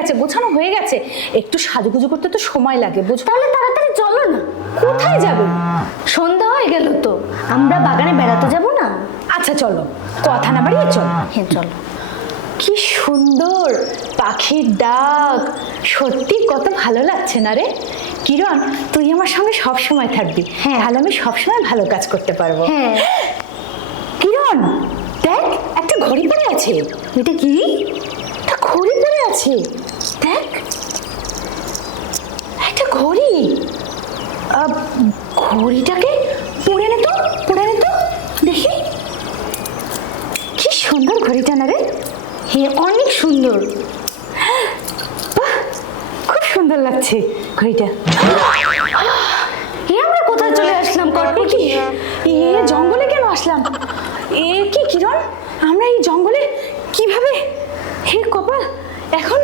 গেছে গোছানো হয়ে গেছে। একটু সাজুগুজু করতে তো সময় লাগে বুঝো তাহলে তাড়াতাড়ি চলো না। কোথায় যাবে? সন্ধ্যা হয়ে গেল তো। আমরা বাগানে বেড়াতে যাব না? আচ্ছা চলো। কথা না বাড়িয়ে চলো। হ্যাঁ চলো। কি সুন্দর পাখির ডাক। সত্যি কত ভালো লাগছে না রে? কিরণ তুই আমার সঙ্গে সব সময় থাকবি। হ্যাঁ। তাহলে আমি সবসময় ভালো কাজ করতে পারব। হ্যাঁ। কিরণ দেখ একটা ঘড়ি পড়ে আছে। এটা কি? ঘড়ি পড়ে আছে। দেখ, একটা ঘড়ি। ঘড়িটাকে পড়ে নে তো, পড়ে নে তো, দেখি। কি সুন্দর ঘড়িটা না রে। হ্যাঁ অনেক সুন্দর। খুব সুন্দর লাগছে ঘড়িটা। এ, আমরা কোথায় চলে আসলাম কটকটি এ, জঙ্গলে কেন আসলাম? এ কি কিরণ? আমরা এই জঙ্গলে কীভাবে? হে, কপাল, এখন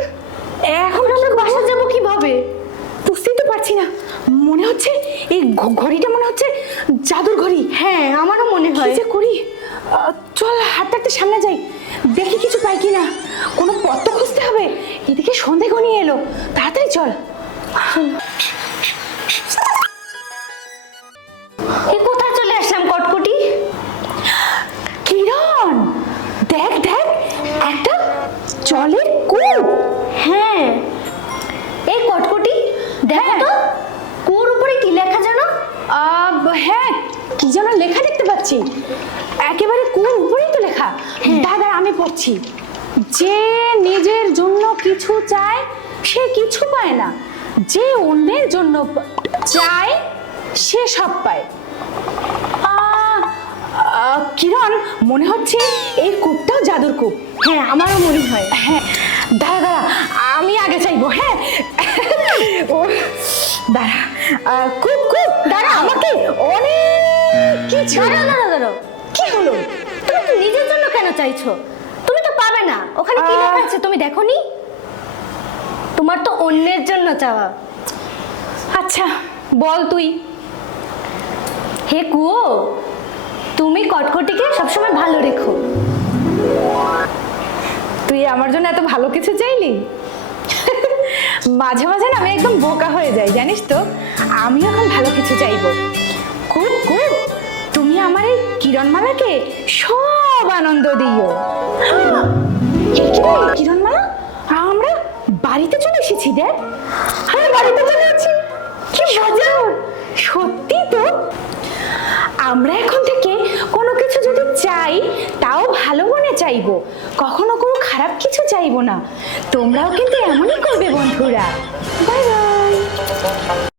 এখন আমরা বাসা যাব কীভাবে? বুঝতেই তো পারছি না। মনে হচ্ছে এই ঘড়িটা মনে হচ্ছে জাদুর ঘড়ি। হ্যাঁ আমারও মনে হয়। যে করি? চল হাঁটতে হাঁটতে সামনে যাই। দেখি কিছু পাই কিনা। কোনো পথ তো খুঁজতে হবে? এদিকে সন্ধে ঘনিয়ে এলো। তাড়াতাড়ি চল। এ কোথায় চলে আসলাম কটকটি? কিরণ! দেখ দেখ একটা জলের কূপ। হ্যাঁ। এই কটকটি দেখো তো কুয়োর উপরে কি লেখা জানো হ্যাঁ কি যেন লেখা দেখতে পাচ্ছি। একেবারে কুয়োর উপরেই তো লেখা। দাদা আমি পড়ছি। যে নিজের জন্য কিছু চায় সে কিছু পায় না। যে অন্যের জন্য চায় সে সব পায়। কিরণ মনে হচ্ছে এই কূপটাও জাদুর কূপ। হ্যাঁ আমারও মনে হয়। হ্যাঁ খুব খুব দাঁড়া আমাকে অনেক কিছু দাঁড়াও দাঁড়াও দাঁড়াও কি হলো? তুমি তো নিজের জন্য কেন চাইছো? তুমি তো পাবে না। ওখানে কি লেখা আছে তুমি দেখোনি? তোমার তো অন্যের জন্য চাওয়া। আচ্ছা বল তুই। হে কুয়ো তুমি কটকটিকে সবসময় ভালো রেখো। তুই আমার জন্য এত ভালো কিছু চাইলি? মাঝে মাঝে না আমি একদম বোকা হয়ে যাই, জানিস তো? আমি এখন ভালো কিছু চাইব। খুব খুব তুমি আমার এই কিরণমালাকে সব আনন্দ দিও। কিরণমালা? আমরা বাড়িতে চলে এসেছি, দেখ। বাড়িতে চলে কি মজা। সত্যি তো? আমরা এখন থেকে কোনো কিছু যদি চাই, তাও ভালো মনে চাইব। কখনো খারাপ কিছু চাইব না। তোমরাও কিন্তু এমনই করবে বন্ধুরা। Bye bye.